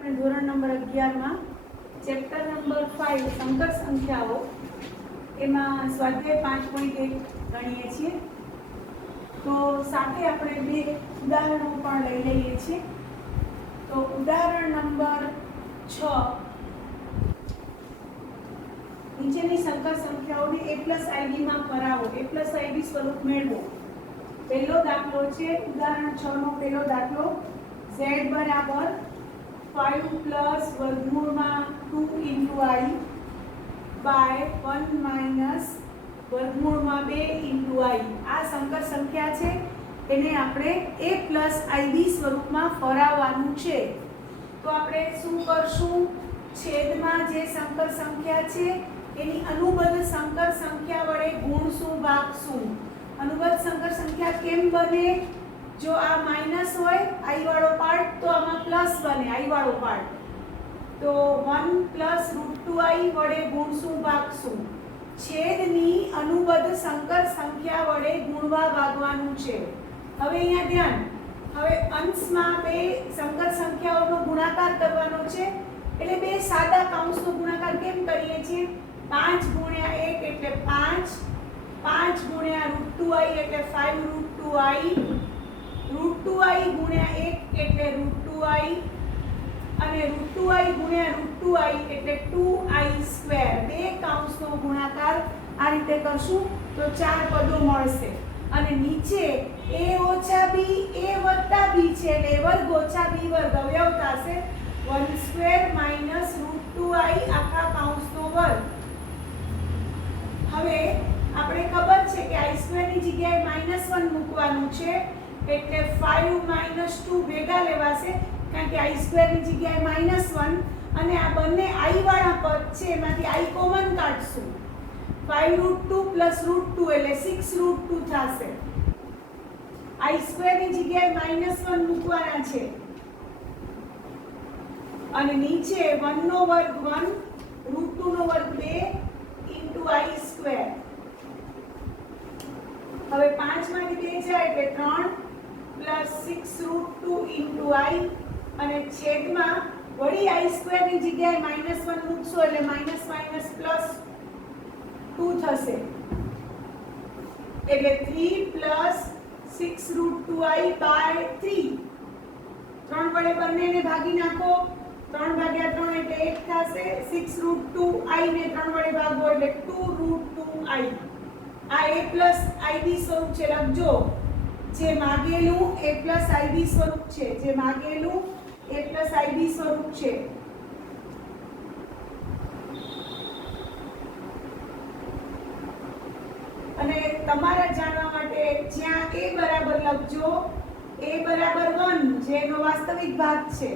આપણે ધોરણ નંબર 11 માં ચેપ્ટર નંબર 5 સંકર સંખ્યાઓ એમાં સ્વાધ્યાય 5.1 ગણીએ છીએ। તો સાથે આપણે બે ઉદાહરણો પણ લઈ લઈએ છીએ। તો ઉદાહરણ નંબર 6, નીચેની સંકર સંખ્યાઓને a+ib માં ફરાવો, a+ib સ્વરૂપ મેળવો। પહેલો દાખલો છે ઉદાહરણ 6 નો પહેલો દાખલો, z બરાબર 5 પ્લસ વર્ગમૂળમાં 2 into I બાય 1 માઇનસ વર્ગમૂળમાં 2 into I। આ સંકર સંખ્યા છે, એને આપણે a+ib સ્વરૂપમાં ફરાવવાનું છે। તો આપણે શું કરશું? છેદમાં જે સંકર સંખ્યા છે એની અનુબદ્ધ સંકર સંખ્યા વડે ગુણશું, ભાગશું। અનુબદ્ધ સંકર સંખ્યા કેમ બને? જો આ માઈનસ હોય i વાળો પાર્ટ તો આમાં પ્લસ બને i વાળો પાર્ટ। તો 1 + √2i વડે ગુણશું, ભાગશું। છેદની અનુબદ્ધ સંકર સંખ્યા વડે ગુણવા ભાગવાનું છે। હવે અહીંયા ધ્યાન, હવે અંશમાં બે સંકર સંખ્યાઓનો ગુણાકાર કરવાનો છે, એટલે બે સાદા કૌંસનો ગુણાકાર કેમ કરીએ છીએ? 5 × 1 એટલે 5, 5 × √2i એટલે 5 √2i, √2i × 1 એટલે √2i અને √2i × √2i એટલે 2i²। બે કૌંસનો ગુણાકાર આ રીતે કરશું તો 4 પદો મળશે અને નીચે a ઓછા b a વત્તા b છે એટલે a વર્ગ ઓછા b વર્ગ અવયવ થશે 1² - √2i આખા કૌંસનો વર્ગ। હવે આપણે ખબર છે કે i² ની જગ્યાએ -1 મૂકવાનું છે, એટલે 5 - 2 ભેગા લેવાશે, કારણ કે i² ની જગ્યાએ -1 અને આ બંને i વાળા પદ છે એમાંથી i કોમન કાઢશું। 5 √2 + √2 એટલે 6 √2 થશે। i² ની જગ્યાએ -1 મૂકવાના છે અને નીચે 1 નો વર્ગ 1 √2 નો વર્ગ 2 * i²। હવે 5 માંથી 2 જાય એટલે 3 + 6 √2 * i અને છેદમાં વળી i² ની જગ્યાએ -1 મૂકશો એટલે -2 થશે, એટલે 3 + 6 √2i / 3। 3 વડે બંનેને ભાગી નાખો, 3 / 3 એટલે 1 થશે, 6 √2i ને 3 વડે ભાગો એટલે 2 √2i। આ a+ib સ્વરૂપ છે, લખજો। જે માગેલું a+ib સ્વરૂપ છે, જે માગેલું a+ib સ્વરૂપ છે। અને તમારા જાણવા માટે જ્યાં a બરાબર લખજો, a બરાબર 1 જેનો વાસ્તવિક ભાગ છે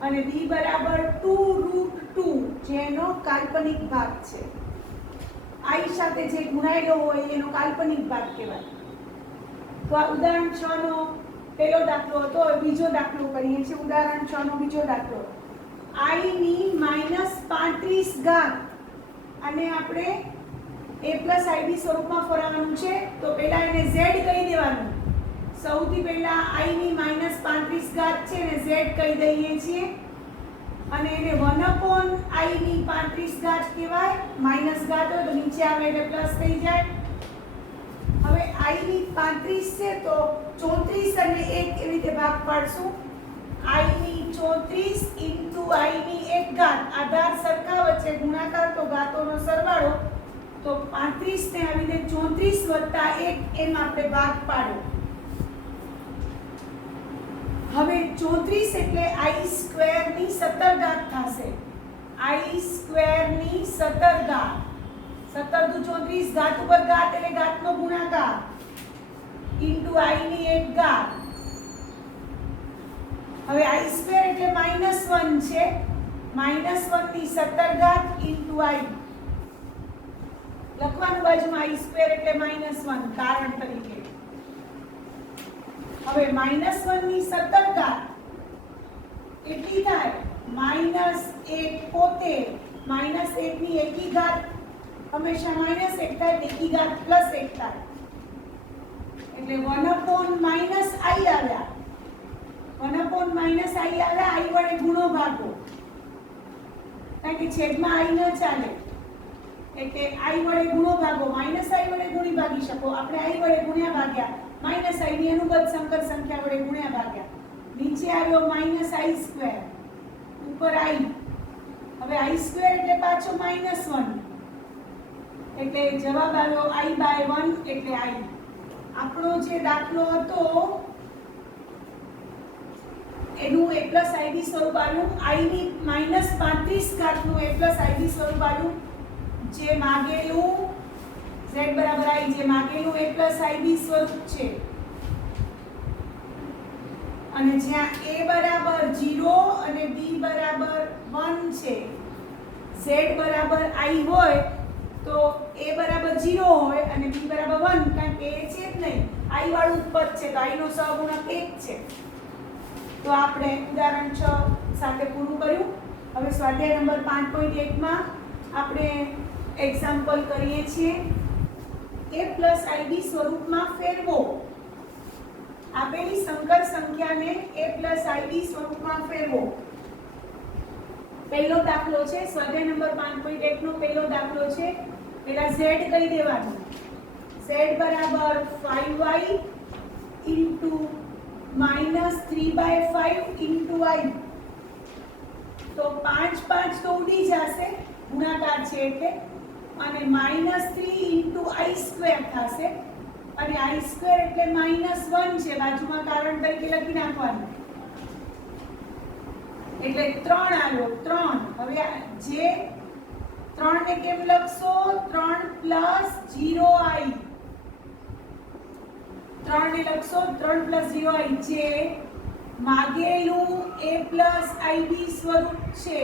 અને b બરાબર 2 √2 જેનો કાલ્પનિક ભાગ છે। i સાથે જે ગુણાયેલો હોય એનો કાલ્પનિક ભાગ કહેવાય। તો આ ઉદાહરણ 6 નો પહેલો દાખલો હતો। બીજો દાખલો કરીએ છીએ, ઉદાહરણ 6 નો બીજો દાખલો, i ની -35 ઘાત, અને આપણે a+ib સ્વરૂપમાં ફરાવવાનું છે। તો પહેલા એને z કહી દેવાનું। સૌથી પહેલા i ની -35 ઘાત છે ને z કહી દઈએ છીએ અને એને 1/i ની 35 ઘાત કહેવાય। માઈનસ ઘાત હોય તો નીચે આવે એટલે પ્લસ થઈ જાય। હવે i ની 35 છે તો 34 અને 1 એવી રીતે ભાગ પાડશું। i ની 34 * i ની 1 ઘાત, આધાર સરખા વચ્ચે ગુણાકાર તો ઘાતોનો સરવાળો, તો 35 ને આવી રીતે 34 + 1 એમ આપણે ભાગ પાડ્યો। હવે 34 એટલે i² ની 17 ઘાત થશે। i² ની 17 ઘાત, 17 × 34 ઘાત ઉપર ઘાત એટલે ઘાતનો ગુણાકાર * i ની 1 ઘાત। હવે i² એટલે -1 છે, -1 ની 17 ઘાત * i લખવાનું બાજુમાં i² એટલે -1 કારણ તરીકે। હવે -1 ની 17 ઘાત કેટલી થાય? -1 પોતે, -1 ની એકી ઘાત હંમેશા -1 થાય, એકી ઘાત +1 થાય, એટલે 1/- i આવ્યા। 1 upon માઇનસ આઈ આવે, આઈ વડે ગુણો ભાગો, કારણ કે છેદમાં આઈ ન ચાલે, એટલે આઈ વડે ગુણો ભાગો, માઇનસ આઈ વડે ગુણી ભાગી શકો. આપણે આઈ વડે ગુણ્યા ભાગ્યા, માઇનસ આઈ ની અનુબદ્ધ સંકર સંખ્યા વડે ગુણ્યા ભાગ્યા. નીચે આવ્યો માઇનસ આઈ સ્ક્વેર, ઉપર આઈ. હવે આઈ સ્ક્વેર એટલે પાછો માઇનસ 1, એટલે જવાબ આવ્યો આઈ બાય 1 એટલે આઈ. આપણો જે દાખલો હતો એનું a પ્લસ આઈબી સ્વરૂપ આવ્યું. આઈ ની માઇનસ 35 ઘાતનું a પ્લસ આઈબી સ્વરૂપ આવ્યું. જે માગેલું z બરાબર i, જે માગેલું a પ્લસ આઈબી સ્વરૂપ છે, અને જ્યાં a બરાબર 0 અને b બરાબર 1 છે, z બરાબર i હોય તો a બરાબર 0 હોય અને b બરાબર 1, કારણ કે a છે જ નહીં, i વાળું પદ છે, તો i નો સહગુણક 1 છે. તો આપણે ઉદાહરણ 6 સાથે પૂરું કર્યું. હવે સ્વાધ્યાય નંબર 5.1 માં આપણે એક્ઝામ્પલ કરીએ છીએ. a પ્લસ આઈબી સ્વરૂપમાં ફેરવો. આપેલી સંકર સંખ્યાને a પ્લસ આઈબી સ્વરૂપમાં ફેરવો. પહેલો દાખલો છે સ્વાધ્યાય નંબર 5.1 નો પહેલો દાખલો છે. પહેલા z કહી દેવાનું. z બરાબર 5y into minus 3/5 into i. તો 5 5 તો ઉડી જશે, ગુણાકાર છે એટલે, અને -3 ઇન્ટુ i સ્ક્વેર થશે, અને i સ્ક્વેર એટલે -1 છે, બાજુમાં કારણ તરીકે લખી નાખવાનું, એટલે 3 આવ્યો 3. હવે જે 3 ને કેમ લખશો? 3 પ્લસ 0i, 3 ને લખશો 3 પ્લસ 0i, જે માગેલું a પ્લસ આઈબી સ્વરૂપ છે,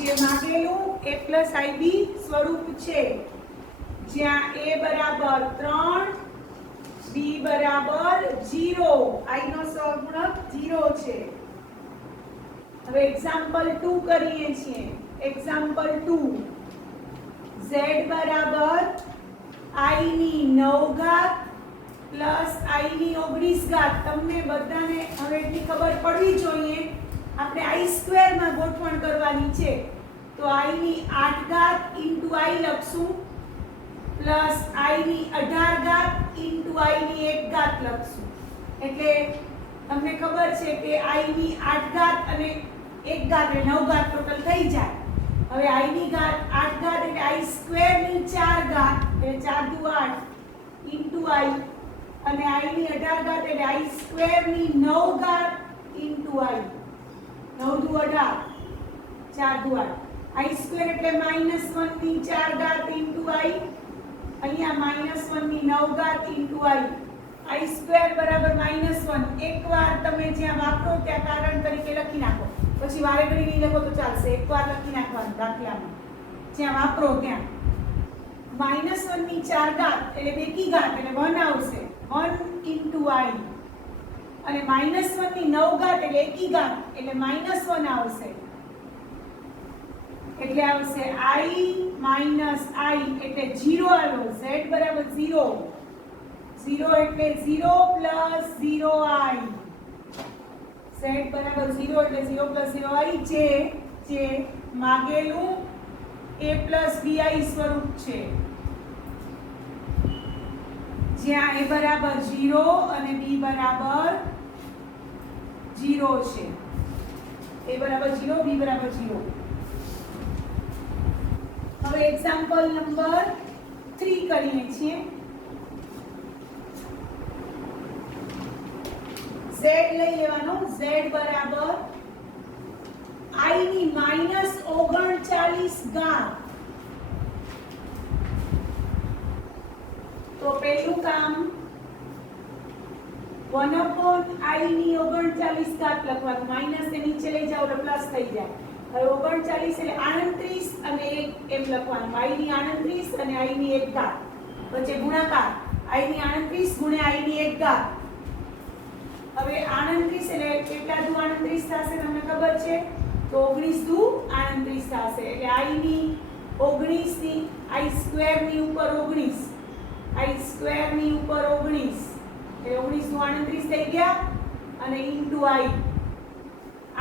જે માગેલું a પ્લસ આઈબી સ્વરૂપ છે, જ્યાં a બરાબર 3, b બરાબર 0, i નો સહગુણક 0 છે. હવે એક્ઝામ્પલ 2 કરીએ છીએ. એક્ઝામ્પલ 2, z બરાબર i ની 9 ઘાત પ્લસ i ની 19 ઘાત. તમને બધાને હવે એટલી ખબર પડવી જોઈએ, આપણે i સ્ક્વેર માં ગોઠવણ કરવાની છે, તો i ની 8 ઘાત ઇન્ટુ i લખશું, પ્લસ i ની 18 ઘાત ઇન્ટુ i ની 1 ઘાત લખશું. એટલે તમને ખબર છે કે i ની 8 ઘાત અને 1 ઘાત એટલે 9 ઘાત ટોટલ થઈ જાય. હવે i ની ઘાત 8 ઘાત એટલે i સ્ક્વેર ની 4 ઘાત એટલે 4 દુ 8 ઇન્ટુ i, અને i ની 18 ઘાત એટલે i સ્ક્વેર ની 9 ઘાત ઇન્ટુ i, 9 દુ 18 4 દુ 8, i સ્ક્વેર એટલે -1 ની 4 ઘાત ઇન્ટુ i, અહીંયા -1 ની 9 ઘાત ઇન્ટુ i, i સ્ક્વેર બરાબર -1. એકવાર તમે જ્યાં વાપરો ત્યાં કારણ તરીકે લખી નાખો, પછી વારે ઘડી નહીં લખો તો ચાલશે, એકવાર લખી નાખવાનું દાખલામાં જ્યાં વાપરો ત્યાં. -1 ની 4 ઘાત એટલે બેકી ઘાત એટલે 1 આવશે, 1 ઇન્ટુ i, અને -1 ની 9 ઘાત એટલે એકી ઘાત એટલે -1 આવશે, એટલે આવશે i માઇનસ i એટલે 0 આવ્યો. z બરાબર 0, 0 એટલે 0 પ્લસ 0i, z બરાબર 0 એટલે 0 પ્લસ 0i, જે માગેલું a પ્લસ bi સ્વરૂપ છે, જ્યાં a બરાબર 0 અને b બરાબર 0 છે. a બરાબર 0, b બરાબર 0. હવે એક્ઝામ્પલ નંબર 3 કરીએ છીએ. z લઈ લેવાનો. z બરાબર i ની -39 ઘાત. તો પહેલું કામ 1 upon i ની 39 ઘાત લખવાનું, માઈનસ ને નીચે લઈ જાવ એટલે પ્લસ થઈ જાય. હવે 39 એટલે 38 અને 1 એમ લખવાનું, i ની 38 અને i ની 1 ઘાત વચ્ચે ગુણાકાર, i ની 38 ગુણ્યા i ની 1 ઘાત. હવે 38 એટલે કેટલા દુ 38 થશે તમને ખબર છે? તો 19 દુ 38 થશે, એટલે i ની 19 ની i સ્ક્વેર ની ઉપર 19, i સ્ક્વેર ની ઉપર 19 એટલે 19 દુ 38 થઈ ગયા, અને ઇન્ટુ આઈ.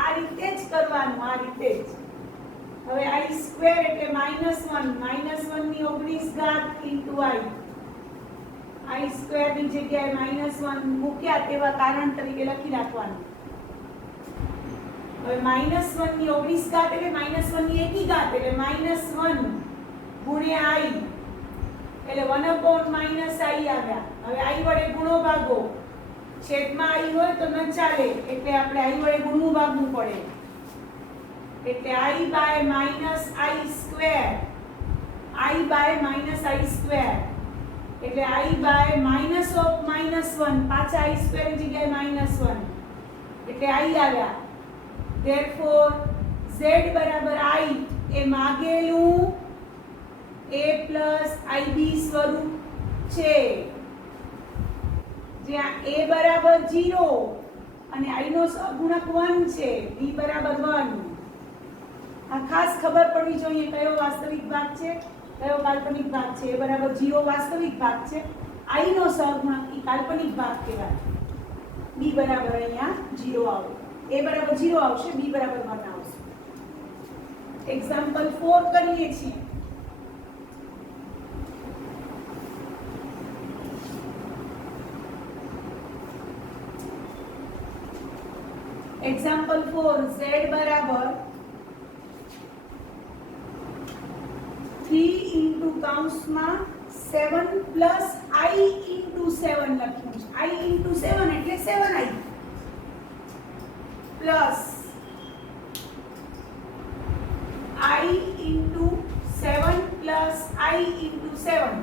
આ રીતે જ કરવાનું, આ રીતે જ. હવે આઈ સ્ક્વેર એટલે -1 ની 19 ઘાત ઇન્ટુ આઈ. આઈ સ્ક્વેર ની જગ્યાએ -1 મૂક્યા તેવા કારણ તરીકે લખી નાખવાનું. હવે -1 ની 19 ઘાત એટલે -1 ની એકી ઘાત એટલે -1 ગુણ્યા આઈ એટલે 1/-i આવ્યા. હવે આઈ વડે ગુણો ભાગો, છેદમાં આઈ હોય તો ન ચાલે એટલે આપણે આઈ વડે ગુણવું ભાગવું પડે. એટલે i by -i square, i by -i square એટલે i બાય -1 પાછા i સ્ક્વેર ની જગ્યાએ -1 એટલે i આવ્યા. ધેરફોર z બરાબર i એ માગેલું a + ib સ્વરૂપ છે, જ્યાં a બરાબર 0 અને i નો સહગુણક 1 છે, b બરાબર 1. આ ખાસ ખબર પડવી જોઈએ કયો વાસ્તવિક ભાગ છે, કયો કાલ્પનિક ભાગ છે. a બરાબર 0 વાસ્તવિક ભાગ છે, i નો સહગુણક એ કાલ્પનિક ભાગ કહેવાય. b બરાબર અહીંયા 0 આવે, a બરાબર 0 આવશે, b બરાબર 1 આવશે. એક્ઝામ્પલ 4 કરીએ છીએ. એક્ઝામ્પલ 4 z બરાબર 3 ઇન્ટુ કાઉન્સમાં 7 પ્લસ i ઇન્ટુ 7 લખ્યું છે. i ઇન્ટુ 7 એટલે 7i plus i into 7 plus i into 7.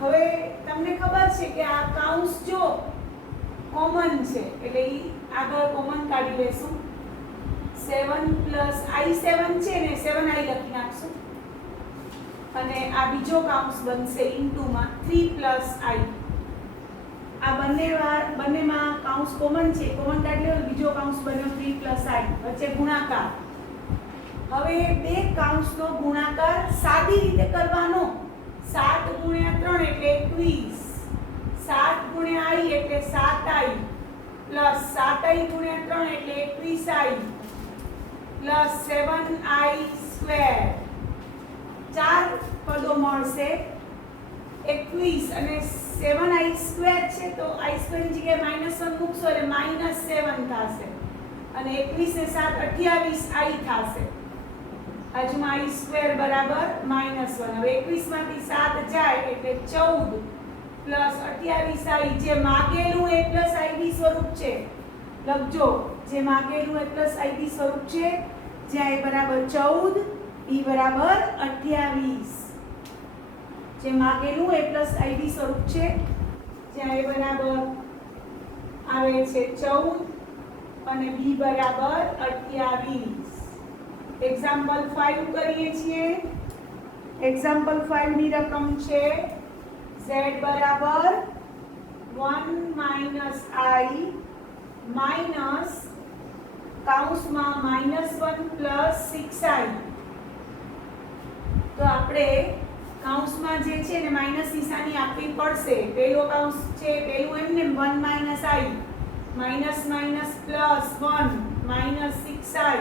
હવે તમને ખબર છે કે આ કાઉન્સ જો કોમન છે એટલે ઈ આગળ કોમન કાઢી લેશું. 7 પ્લસ i7 છે ને 7i લખી નાખશું અને આ બીજો કાઉન્સ બનશે ઇન્ટુમાં 3 પ્લસ i. આ બંનેમાં કાઉન્સ કોમન છે, કોમન કાઢી લો, બીજો કાઉન્સ બન્યો 3 પ્લસ i, વચ્ચે ગુણાકાર. હવે બે કાઉન્સનો ગુણાકાર સાદી રીતે કરવાનો. 7 ગુણ્યા 3 એટલે 21, 7 ગુણ્યા i એટલે 7i પ્લસ 7i ગુણ્યા 3 એટલે 21i પ્લસ 7i સ્ક્વેર. 4 પદો મળશે 21 અને 7i સ્ક્વેર છે તો i સ્ક્વેર ની જગ્યાએ -1 મૂકશો એટલે -7 થશે અને 21 ને 7 28i થશે. બાજુમાં i સ્ક્વેર બરાબર -1. હવે 21 માંથી 7 જાય એટલે 14 પ્લસ 28i. જે માગેલું a પ્લસ ib સ્વરૂપ છે લખજો, જે માગેલું a પ્લસ ib સ્વરૂપ છે, જ્યાં a બરાબર 14 b બરાબર 28. જે માગેલું a પ્લસ ib સ્વરૂપ છે, જ્યાં a બરાબર આવે છે 14 અને b બરાબર 28. એક્ઝામ્પલ 5 કરીએ છીએ. એક્ઝામ્પલ 5 ની રકમ છે z બરાબર 1 માઇનસ i માઇનસ કાઉન્સમાં -1 પ્લસ 6i. તો આપણે કાઉન્સમાં જે છે ને માઈનસ નિશાની આપવી પડશે. પહેલો કાઉન્સ છે, પહેલું એમને 1 minus i minus minus plus 1 minus 6i.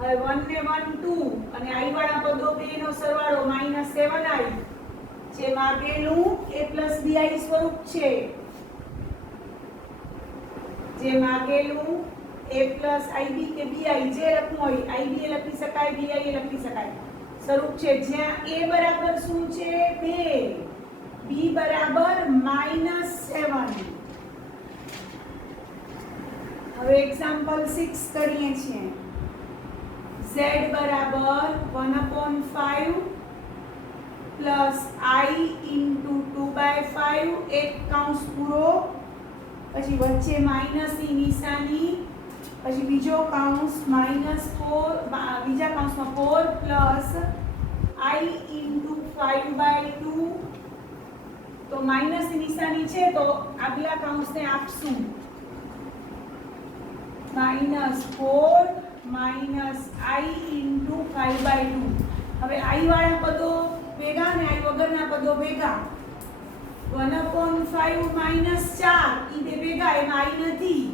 હવે 1 ને 1 2 અને i વાળા પદો બેનો સરવાળો -7i. જે માગેલું a પ્લસ bi સ્વરૂપ છે, જે માગેલું a પ્લસ ib કે bi જે લખવું હોય, ib એ લખી શકાય, bi એ લખી શકાય, સ્વરૂપ છે, જ્યાં a બરાબર શું છે 2, b બરાબર -7. હવે એક્ઝામ્પલ 6 કરીએ છીએ. z બરાબર 1/5 પ્લસ i ઇન્ટુ 2/5, એક કાઉન્સ પૂરો, પછી વચ્ચે માઇનસ ની નિશાની, પછી બીજો કાઉન્સ -4, બીજા કાઉન્સમાં 4 પ્લસ i ઇન્ટુ 5/2. તો માઇનસ ની નિશાની છે તો આગલા કાઉન્સને આપશું -4 માઇનસ i ઇન્ટુ 5/2. હવે i વાળા પદો ભેગા ને i વગરના પદો ભેગા 1/5 માઈનસ 4 ઈ બે ભેગા એમાં i નથી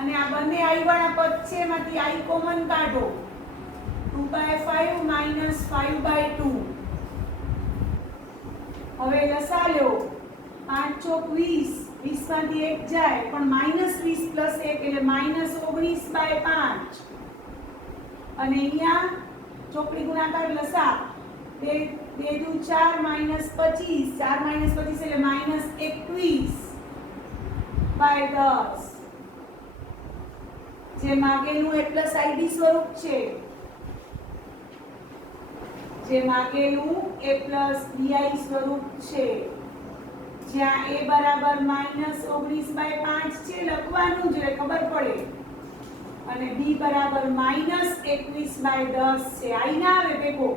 અને આ બંને i વાળા પદ છે એમાંથી i કોમન કાઢો 2/5 માઈનસ 5/2 હવે લસા લો 5 ચોક 20 20 માંથી 1 જાય પણ -20 પ્લસ 1 એટલે -19/5 અને અહીંયા ચોકડી ગુણાકાર લસા 2 2 દુ 4 -25 4 -25 એટલે -21/10 જે માગેલું a પ્લસ ib સ્વરૂપ છે જે માગેલું a પ્લસ bi સ્વરૂપ છે જ્યાં a બરાબર -19/5 છે લખવાનું જ ખબર પડે અને b બરાબર -21/10 છે i ના આવે ભેગો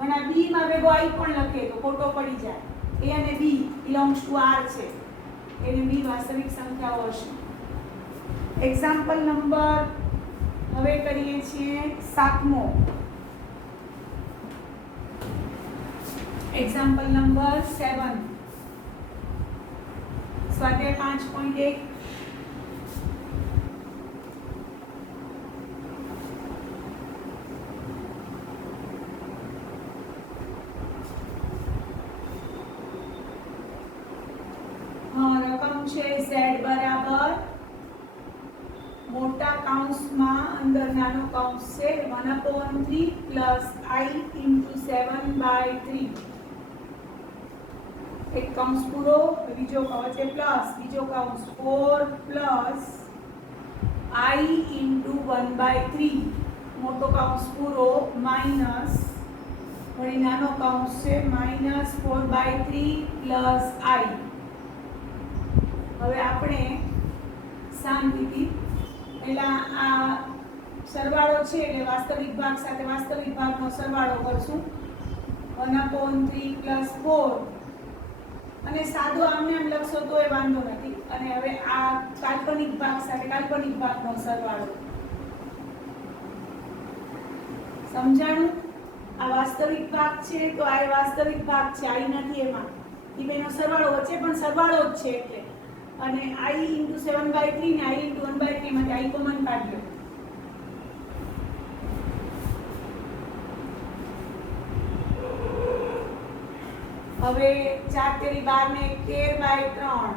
અને b માં ભેગો i પણ લખે તો ખોટો પડી જાય a અને b belongs to r છે એટલે b વાસ્તવિક સંખ્યાઓ હશે એક્ઝામ્પલ નંબર હવે કરીએ છીએ 7મો એક્ઝામ્પલ નંબર 7 સ્વાધ્યાય 5.1 રકમ છે z બરાબર મોટા કૌંસમાં અંદર નાનો કૌંસ છે 1/3 પ્લસ i into 7/3 એક કૌંસ પૂરો બીજો કૌંસ છે પ્લસ બીજો કૌંસ 4 પ્લસ i into 1/3 મોટો કૌંસ પૂરો માઇનસ વળી નાનો કૌંસ છે -4/3 પ્લસ i હવે આપણે શાંતિથી પહેલા આ સરવાળો છે એટલે વાસ્તવિક ભાગ સાથે વાસ્તવિક ભાગનો સરવાળો કરશું 1/3 પ્લસ 4 અને સાદો આમને આમ લખશો તો એ વાંધો નથી અને હવે આ કાલ્પનિક ભાગ સાથે કાલ્પનિક ભાગનો સરવાળો સમજાણું આ વાસ્તવિક ભાગ છે તો આ વાસ્તવિક ભાગ છે i નથી એમાં ઈ બેનો સરવાળો વચ્ચે પણ સરવાળો જ છે એટલે અને i into 7/3 ને i into 1/3 માંથી i કોમન કાઢ્યો હવે 4 તેરી 12 ને 13/3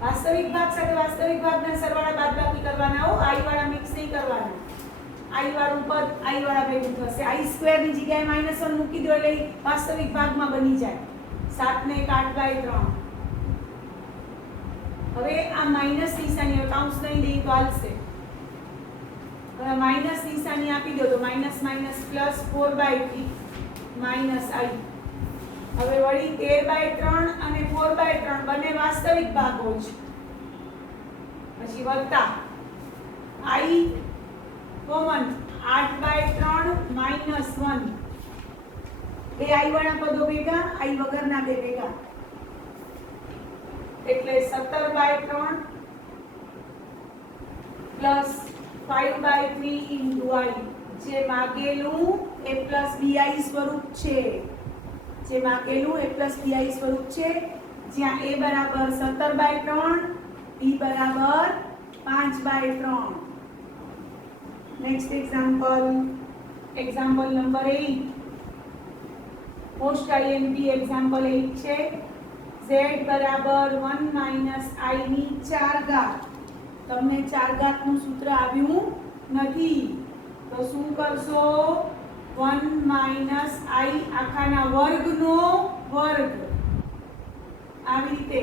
વાસ્તવિક ભાગ સાથે વાસ્તવિક ભાગના સરવાળા બાદબાકી કરવાના હો i વાળા મિક્સ નહીં કરવાના i વાળું પદ i વાળા ભેગું થશે i² ની જગ્યાએ -1 મૂકી દો એટલે વાસ્તવિક ભાગમાં બની જાય 7 ને 8/3 હવે આ માઈનસ નિશાની કૌંસ નહીં દે તો હાલશે હવે માઈનસ નિશાની આપી દો તો minus minus plus 4/3 minus i હવે વળી 13/3 અને 4/3 બંને વાસ્તવિક ભાગ હોય છે પછી વત્તા i કોમન 8/3 -1 બે i વાળા પદો ભેગા i વગરના બે ભેગા એટલે 17/3 પ્લસ 5/3 into i જે માગેલું a પ્લસ bi સ્વરૂપ છે જે માગેલું a પ્લસ bi સ્વરૂપ છે જ્યાં a બરાબર 17/3 b બરાબર 5/3 next example number 8 most IMP example 8 છે z બરાબર 1 માઈનસ i ની 4 ઘાત તમને 4 ઘાતનું સૂત્ર આવ્યું નથી તો શું કરશો 1 માઈનસ i આખાના વર્ગનો વર્ગ આવી રીતે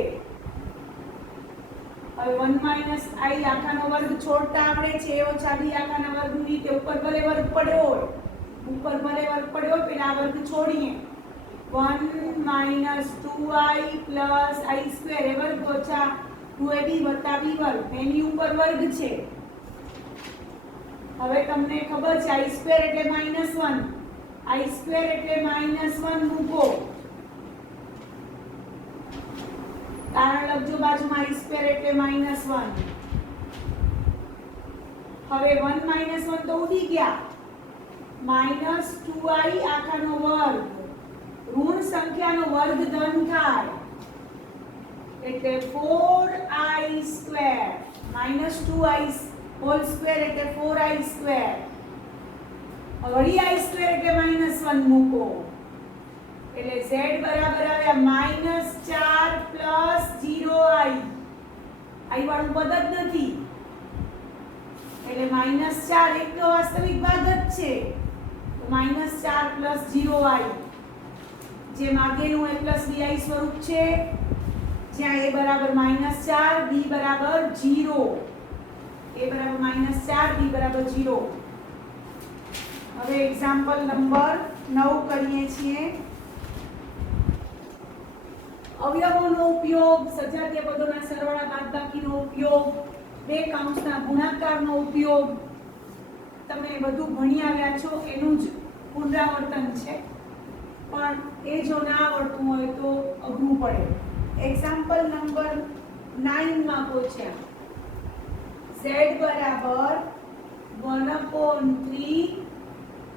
હવે 1 માઈનસ i આખાનો વર્ગ છોડતા આવડે છે ઓછા b આખાના વર્ગની રીતે ઉપર ભલે વર્ગ પડ્યો હોય પેલા આ વર્ગ છોડીએ 1 minus 2i plus i square એ વર્ગ ઓછા 2ab વત્તા b વર્ગ એની ઉપર વર્ગ છે હવે તમને ખબર છે i square એટલે -1 i square એટલે -1 મૂકો કારણ લખજો બાજુમાં i square એટલે -1 હવે 1 -1 તો ઉડી ગયા -2i આખાનો વર્ગ ઋણ સંખ્યાનો વર્ગ ધન થાય એટલે 4i² -2i હોલ સ્ક્વેર એટલે 4i². વળી i² એટલે -1 મૂકો એટલે z બરાબર આવ્યા -4 + 0i. i વાળું પદ જ નથી એટલે -4 એક તો વાસ્તવિક ભાગ જ છે તો -4 + 0i. જે માગેનું a + bi સ્વરૂપ છે જ્યાં a બરાબર -4 b બરાબર 0. a બરાબર -4 b બરાબર 0. હવે એક્ઝામ્પલ નંબર 9 કરીએ છીએ. અવયવોનો ઉપયોગ, સજાતીય પદોના સરવાળા બાદબાકીનો ઉપયોગ, બે કૌંસના ગુણાકારનો ઉપયોગ. તમે બધું ભણી આવ્યા છો એનું જ પુનરાવર્તન છે, પણ એ જો ના આવડતું હોય તો અઘરું પડે. એક્ઝામ્પલ નંબર 9 માં પૂછ્યા z બરાબર 1/3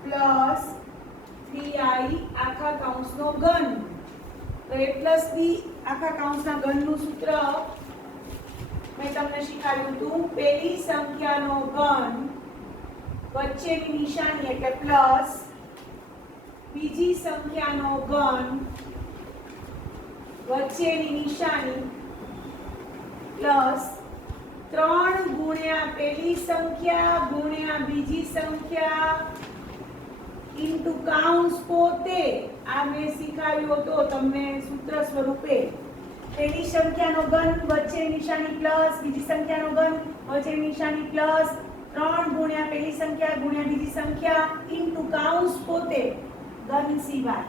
પ્લસ 3i આખા કૌંસનો ઘન. તો a પ્લસ b આખા કૌંસના ઘનનું સૂત્ર મેં તમને શીખવાડ્યું હતું. પહેલી સંખ્યાનો ઘન વચ્ચેની નિશાની એટલે પ્લસ, બીજી સંખ્યાનો ઘન વચ્ચેની નિશાની પ્લસ 3 ગુણ્યા પહેલી સંખ્યા ગુણ્યા બીજી સંખ્યા ઇન્ટુ કાઉન્સ પોતે. આ મેં શીખવાડ્યું હતો તમને સૂત્ર સ્વરૂપે. પહેલી સંખ્યાનો ઘન વચ્ચે નિશાની પ્લસ, બીજી સંખ્યાનો ઘન વચ્ચે નિશાની પ્લસ, 3 ગુણ્યા પહેલી સંખ્યા ગુણ્યા બીજી સંખ્યા ઇન્ટુ કાઉન્સ પોતે ઘન સિવાય.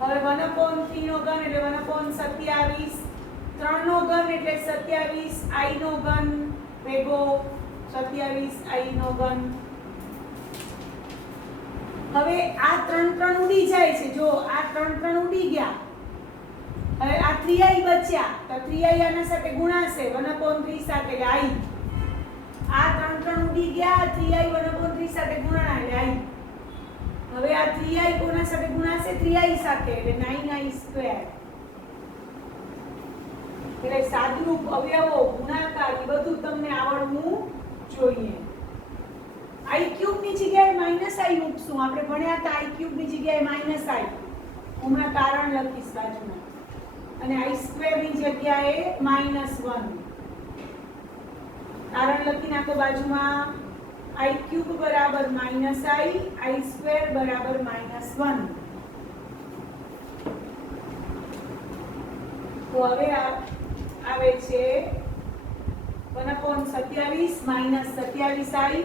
હવે 1/3 નો ઘન એટલે 1/27, 3 નો ઘન એટલે 27, i નો ઘન ભેગો 27 i નો ઘન. હવે આ 3 ઉડી જાય છે. જો આ 3 ઉડી ગયા, હવે આ 3i બચ્યા તો 3i આના સાથે ગુણાશે 1/3 સાથે એટલે i. આ 3 ઉડી ગયા, 3i 1/3 સાથે ગુણાણા એટલે i. હવે આ 3i કોના સાથે ગુણાશે? 3i સાથે એટલે 9i². એટલે સાદરૂપ, અવયવો, ગુણાકાર એ બધું તમને આવડવું જોઈએ. i³ ની જગ્યાએ -i મૂકશું. આપણે ભણ્યા હતા i³ ની જગ્યાએ -i. હમણાં કારણ લખીશ બાજુમાં. અને i² ની જગ્યાએ -1. કારણ લખી નાખો બાજુમાં. i³ બરાબર -i, i² બરાબર -1. તો હવે આવે છે 1/27 -27i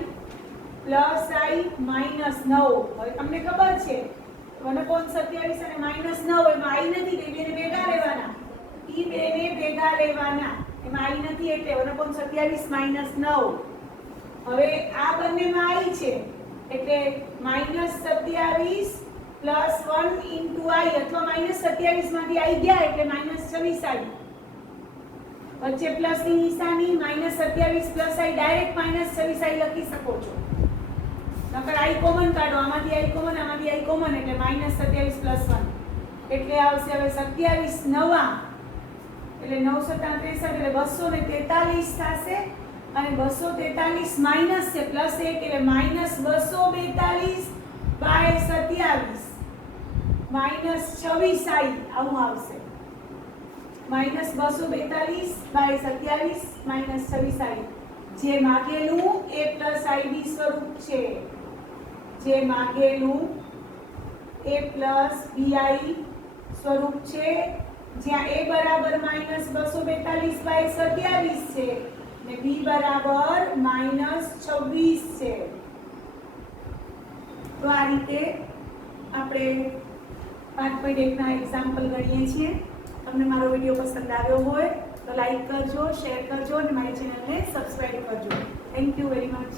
પ્લસ i -9. હવે તમને ખબર છે 1/27 અને -9 એમાં i નથી, તે બેને ભેગા લેવાના. ઈ બેને ભેગા લેવાના, એમાં i નથી એટલે 1/27 -9. હવે આ બંનેમાં i છે એટલે -27 પ્લસ 1 ઇન્ટુ i અથવા -27 માંથી i ગયા એટલે -26i. વચ્ચે પ્લસ ની નિશાની -27 પ્લસ i ડાયરેક્ટ -26i લખી શકો છો. નકર i કોમન કાઢો, આમાંથી i કોમન, આમાંથી i કોમન એટલે -27 પ્લસ 1 એટલે આવશે હવે 27 નવા એટલે 9 × 7 = 63 એટલે 243 થશે. અને 243 માઈનસ છે પ્લસ 1 એટલે -242 બાય 27 -26i આવું આવશે. -242 બાય 27 -26i. જે માગેલું a + ib સ્વરૂપ છે. જે માગેલું a + bi સ્વરૂપ છે. જ્યાં a બરાબર -242 બાય 27 છે ને b બરાબર -26 છે. તો આ રીતે આપણે 5.1 ના એક્ઝામ્પલ ગણીએ છીએ. તમને મારો વિડીયો પસંદ આવ્યો હોય તો લાઈક કરજો, શેર કરજો અને મારી ચેનલને સબસ્ક્રાઇબ કરજો. Thank you very much.